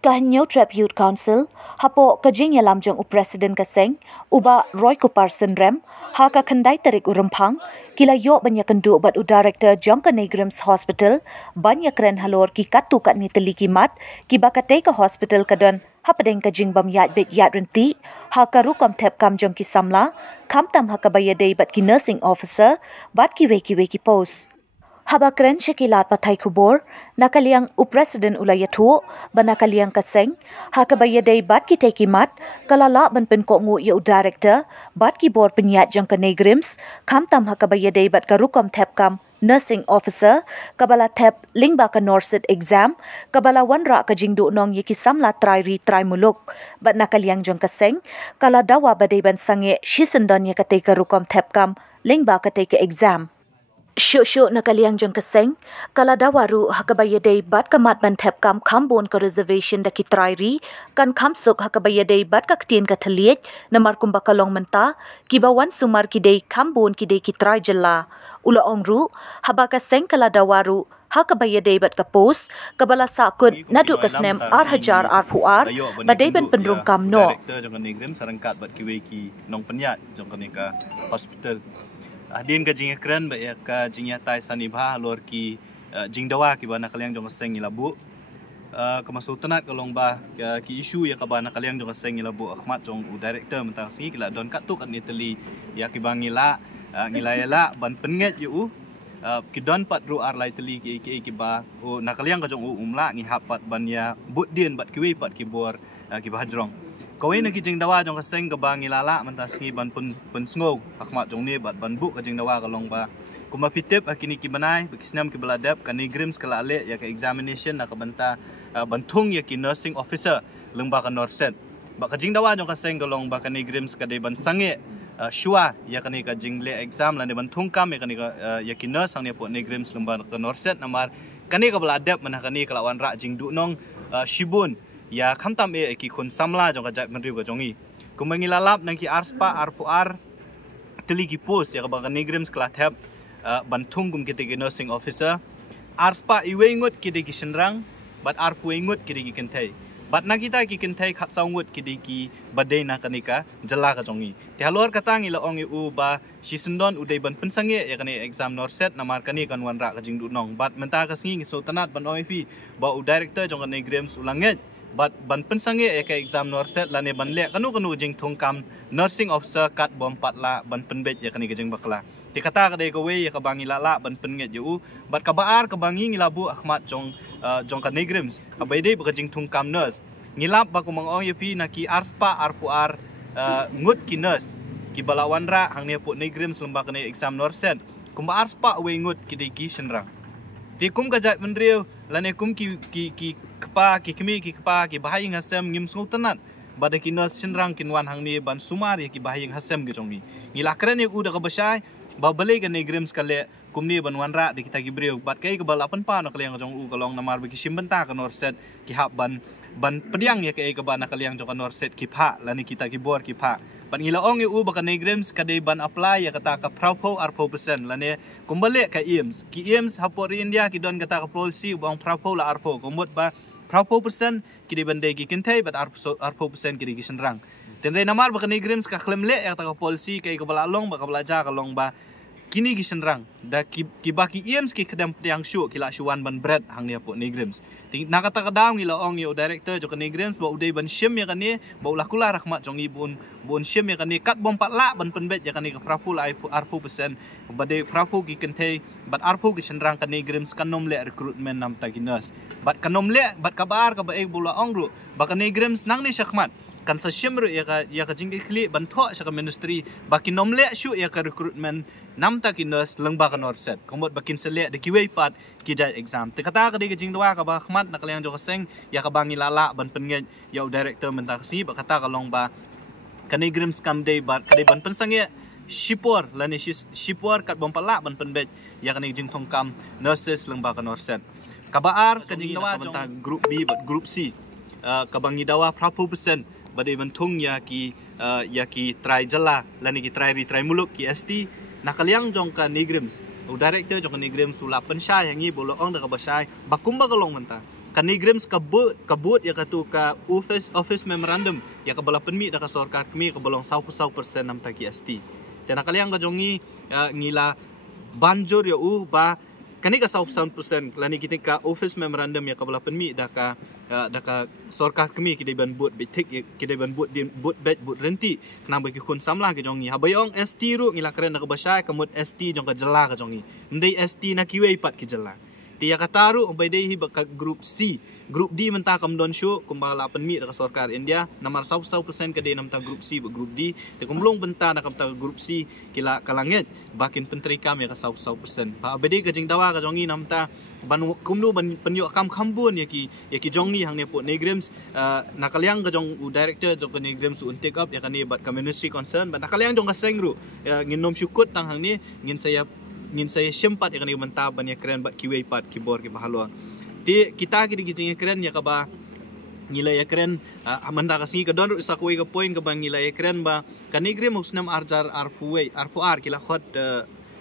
Kahnyau Tribute Council, hapo kajing yalam jong Presiden Kaseng, uba Roy Kupar Senrem, haka kendai terik urempang, kila yok banyak kendu bat u Director Jongka Negrims Hospital, banyak keren halor ki katu kat ni teli kimat, ki bakatei ke hospital kadan, hapadeng kajing bam yat bet yat renti, haka rukam tep kam jong ki samla, kam tam haka bayadei bat ki nursing officer, bat ki weki post. Haba keren syakilat patai kubur, nakaliang Presiden ulayatu, banakaliang Kaseng, haka bayadei bat ki tekimat, kalala ban pen ngu ya Director, bat ki bor penyat Jongka Negrims, kam tam haka bayadei bat karukam tep kam, nursing officer, kabala tep lingba ka norset exam, kabala wanra ka jingdu nong yiki samla try muluk, bat nakaliang Jongka Kaseng, kala dawa badai ban sange shisendon ya katei karukam tep kam, lingba katei ka exam. Syuk nakaliang Jongka Kaseng, kala dawaru hakabayadei bat kamat ban tep kam kambon ka reservation da kitrairi, kan kamsuk hakabayadei bat ka ketien ka teliet, namar kumba kalong menta, kibawan sumar kidei kambon kidei kitrai jela. Ula ongru, haba Kaseng kala dawaru, hakabayadei bat ka pos, kabala sakut naduk kasnem hajar puar, badai ban pendrung kam no. Director Jongka Negrims sarangkat bat kiweki nong penyat Jongka Neka Hospital. Adin ka jing keren ba ya ka jing tai sanibha lor ki jing dawa ki bana kaliang Jongka Seng ilabu kemasutanat kalong ba ki isu ya ka bana kaliang Jongka Seng ilabu akhmat jong u director mentang singi kila don katuk kan itali ya ki bangila ngilayala ban penget yu ki don pat ru ar lai tali ki ba u nakaliang ka jong u umla ngi hapat ban ya budin bat kiwi pat ki bor ki bahajrong kawai nak kijing dawa Jongka Seng ke bang ilala mentasi ban pun sngog akhmat jong ni bat ban bu kijing dawa kalong ba kuma pitip akini ki banai bekisnam ki beladap ka Negrims kala ale ya ka examination nak banta bantung ya ki nursing officer lengba ka norset ba kijing dawa Jongka Seng kalong ba ka Negrims ka de ban sange shua ya kani ka jing le exam lan de bantung kam ya kani ka ya ki nurse ang ne po Negrims lengba ka norset namar kani ka beladap mana kani kelawan ra jing du nong shibun ya khamtam ki khun samla jong ka jat menriu ka jongi kumangi lalap nang ki arspa arpuar teli ki post ya ka bang Negrims kala thap bantung kum kite ki nursing officer arspa iwengut kide ki senrang bat arpu ingut kide ki kentai bat na kita ki kentai khat saungut kide ki badai na kanika jala ka jongi ti halor katang ila ong u ba sisendon udai ban pensange ya kani exam norset namar kani kan wanra ka jingdu nong bat menta ka singi so tanat ban ong fi ba u director Jongka Negrims ulanget but ban pensange eka exam norset lane ban le kanu jing thongkam nursing officer kat bom patla ban penbet ya kani jing bakla ti kata ka de ko we ya ka bangi lala ban penget ju but ka baar ka bangi ngilabu akhmat Jongka Negrims abai de ba jing thongkam nurse ngilap ba ko mangong yepi na ki arspa arpuar ngut ki nurse ki balawanra hangne pu Negrims lembak kani exam norset kumba arspa we ngut ki de ki senrang ti kum ka jat menriu lane kum ki kepa ki kemi ki kepa ki bahaying hasem ngim sultanat bada ki nurse senrang kinwan hangni ban sumar ya ki bahaying hasem ki jongi ngila kren ya uda ka basai ba bale ka Negrims kale kumni ban wanra di kita ki briu bat kai ka balapan pa no kaliang jong u kalong namar bi ki simbenta ka norset ki hab ban pediang ya kai ka bana kaliang jong ka norset ki pha lani kita ki bor ki pha ban ngila ong u ba ka Negrims ka de ban apply ya kata ka praupo arpo persen lane kumbale ka IEMS ki IEMS hapor India ki don kata ka policy bang praupo la arpo kumut ba praupo persen ki de bande ki kentai bat arpo persen ki de ki senrang tenre namar ba ka Negrims ka klemle ya kata ka policy kai ka balalong ba ka belajar kalong ba kini ki senrang da ki baki IEMS ki kedam yang syu kila syuan ban bread hang ni po Negrims ting nakata ka daw ngila ong yo director Jongka Negrims ba udai ban syem ya kani ba ulah kula rahmat jong ibun syem ya kani kat bom patla ban penbet ya kani ka prapu la arpu persen bade prapu ki kentai bat arpu ki senrang ka Negrims kanom le recruitment nam ta ki nurse bat kanom le bat kabar ka ba ek bula ong ru ba ka Negrims nang ni syakmat kan sa syemru ya ka jingki kli ban tho sa ka ministry baki nomle syu ya ka recruitment nam ta ki nurse lengba ka norset komot bakin sele de kiwei pat ki jai exam te kata ka de jing dwa ka ba khmat nak liang Jongka Seng ya ka bangi lala ban penget ya director menta si ba kata ka long ba ka Negrims kam de bat ka de ban pensange shipor lani shipor kat bom pala ban penbet ya ka jing thongkam nurses lengba ka norset kabaar ka jing dwa menta group B bat group C ka bangi dawa prapu persen bade bantung ya ki try jala lani ki try muluk ki ST nakaliang jong ka Nigrims director jong ka Nigrims ula pensyai hangi bolo ong da ka basai bakumba kalong menta ka Nigrims kabut ya katu ka office memorandum ya ka bala penmi da ka sarkar kami ka bolong 100% nam ta ki ST te nakaliang ka jongi ngila banjur ya ba kani ka 100% lani kita ka office memorandum ya ka bala penmi da ka sarkar kami kidai ban buat betik kidai ban buat buat renti kenang bagi kun samlah ke jongi habayong ST ru ngila keren da ka basai kamut ST jong ka jela ka jongi ndai ST na kiwe pat ki jela tiya kataru umbai dei hi ka group C group D menta kam don show kumbala penmi da sarkar India namar 100% ke de namta group C group D te kumlong benta da kamta group C kila kalangit bakin penteri kam ya ka 100% pa bede ka jing dawa ka jongi namta ban kumnu ban penyo kam khambun ya ki jongi hang ne po Nigrims nakaliang ka jong director jong ka Nigrims un take up ya ka ni bat community concern ban nakaliang jong ka sengru nginom syukut tang hang ni ngin saya sempat yang ni mentah banyak keren bat kiwei pat kibor ki bahalwa ti kita gidi keren ya ka ba ngilai ya keren amanda ka singi ka don sa kuwi ka point ka ba ngilai ya keren ba kanigre musnam arjar arfuar kila khot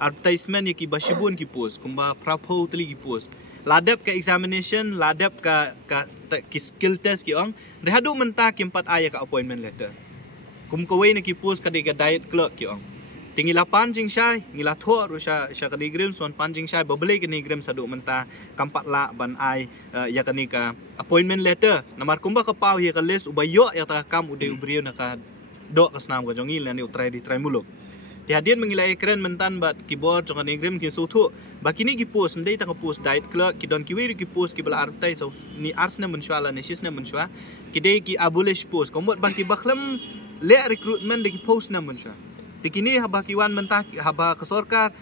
advertisement ya ki bashibun ki post kumba prapo tli ki post ladap ka examination ladap ka skill test ki ong rehadu mentah ki 4 aya ka appointment letter kum kawai na ki post ka de ka diet clerk ki ong tingila panjing syai ngila tho ru sya ka Nigrims son panjing syai babele ke Nigrims sadu menta kampat la ban ai ya kani ka appointment letter namar kumba ka pau ya ka list ubayo ya ta kam ude ubrio na ka do ka snam ka jongil na ni utrai di trai muluk ti hadien mengilai keren mentan bat keyboard jong ka Nigrim ki suthu bakini ki post ndai ta ka post diet clerk ki don ki wi ki post ki bala advertise ni arsna menshwala ni shisna menshwa ki dei ki abolish post komot ban ki bakhlam le recruitment de ki post na menshwa tikini haba kiwan mentah haba ke sarkar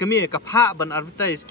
kami ka pha ban advertise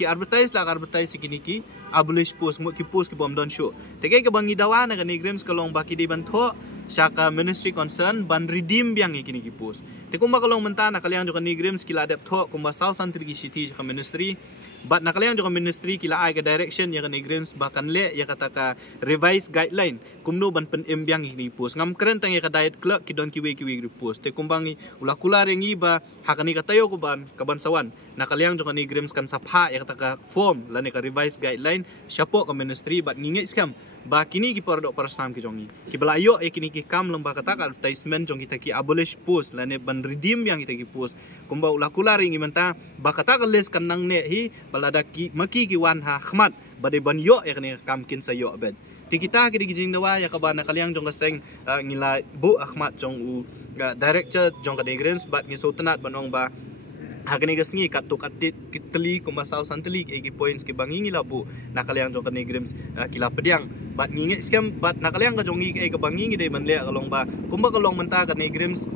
kini ki abolish post mo ki post ki bom don show tege ka bangi dawana ka Nigrims kalong baki di ban tho syaka ministry concern ban redeem biang kini ki post te kumba kalong mentah na kaliang jo ka Nigrims kila adap tho kumba saw santri ki city ka ministry but na kaliang jo ka ministry kila ai ka direction ya ka Nigrims bakan le ya kata ka revised guideline kumno ban pen embiang kini post ngam keren tang ya ka diet clerk ki don ki we post te kumbangi ula kula rengi ba hakani ka tayo ko ban kabansawan na kaliang jo ka Nigrims kan sapha ya kata ka form lani ka revised guideline syapo ka ministry but ngingit skam ba kini ki por do parastam ki jongi ki balayo kini ki kam lomba kata ka advertisement jong kita ki abolish post lani ban redeem yang kita ki post kumba ula kula rengi menta ba kata ka list kan nang ne hi balada ki maki ki wan ha khmat bade ban yo kini kam kin sa yo bed ti kita ki dijing dawa ya ka ba na kaliang jong ka seng ngila bu Ahmad jong u director jong ka Nigrims bat ngi sultanat banong ba hagani ka singi katuk atit kitli kumba saw santli ki points ki bangi labu nakaliang jong ka Nigrims kila pediang bat ngingi skam bat nakaliang ka jongi ka bangi dei man le kalong ba kumba kalong menta ka Nigrims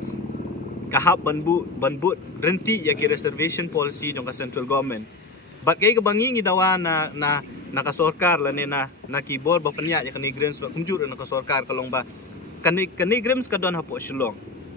kahap banbu renti ya ki reservation policy jong ka central government bat ka bangi dawa na nakasorkar la na keyboard ba panya ya ka Nigrims ba kumjur na kasorkar kalong ba ka Nigrims ka don hapo shilong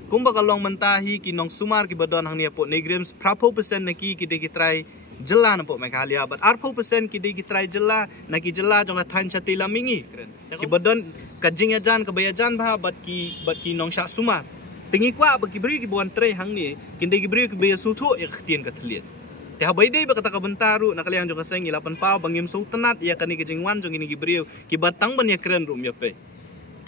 kumba kalong mentahi kinong sumar ki badon hang niya po Nigrims prapo percent na ki de ki try jela na po may kahalia but arpo percent ki de ki try jela na ki jela jong athan chati lamingi ki badon kajing jan kabayajan ba but ki nong sha sumar tingi kwa ba ki bri ki buan tray hang ni kin de ki bri ki be sutho ya khtien ka thliet te habai dei ba kata ka bentaru nakaliang jong ka seng ilapan pa bangim sultanat ya kani ki jingwan jong ini ki bri ki batang ban ya keren rum ya pe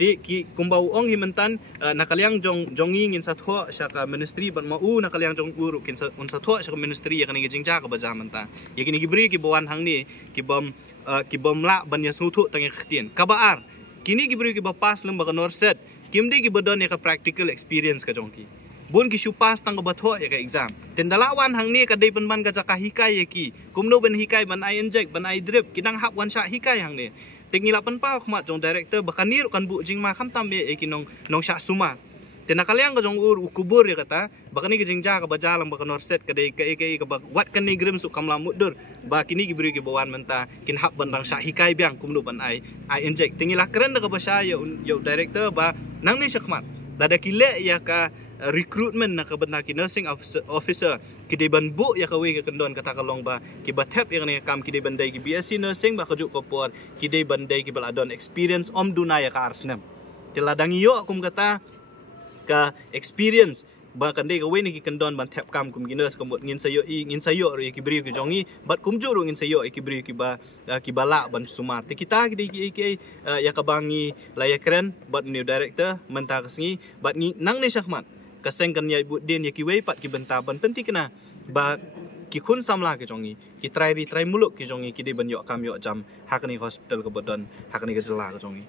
ki kumbau ong himentan nakaliang jongi ngin satho syaka ministry ban mau nakaliang jong uru kin satho syaka ministry ya kani jingja ka bajaman ta ya kini gibri ki bawan hang ni ki bom la ban ya suthu tang khitien kabaar kini gibri ki bapas lem ba norset kimdi ki badon ya ka practical experience ka jongki bun ki shupas tang batho ya ka exam ten dalawan hang ni ka dei ban ka jaka hikai ya ki kumno ban hikai ban ai inject ban ai drip kinang hap wan sha hikai hang ni Tingilapan pa khmat jong director bakanir kan bu jing ma kham tam be nong sha suma tena kaliang ka jong kubur ya kata bakani ki jingja ka bajalang bakanor set ka dei ka wat kan Nigrims su kamla mudur ba kini ki bri ki bawan menta kin hab bandang sha hikai biang kumnu ban ai inject tingila keren ka basha ya director ba nang ni khmat dada kile ya ka recruitment na kabanda ki nursing officer kide ban bu ya kawe ka kendon kata kalong ba ki batep yang ne kam kide bandai ki BSc nursing ba kajuk kopor kide bandai ki baladon experience om dunaya ka arsnem tiladang yo akum kata ka experience bahkan dei kawe ni ki kendon ban tap kam kum ginas kum ngin sayo ri ki bri ki jongi bat kum juru ngin sayo ki bri ki bala ban sumat te kita ki ya kabangi laya keren bat new director menta kesngi bat ngi nang ni syahmat kaseng kan ya ibu den ya ki we pat ki benta ban penting kena ba ki khun samla ki jongi ki try muluk ki jongi ki de ban yo kam yo jam hakni hospital ke bodon hakni ke jela ke jongi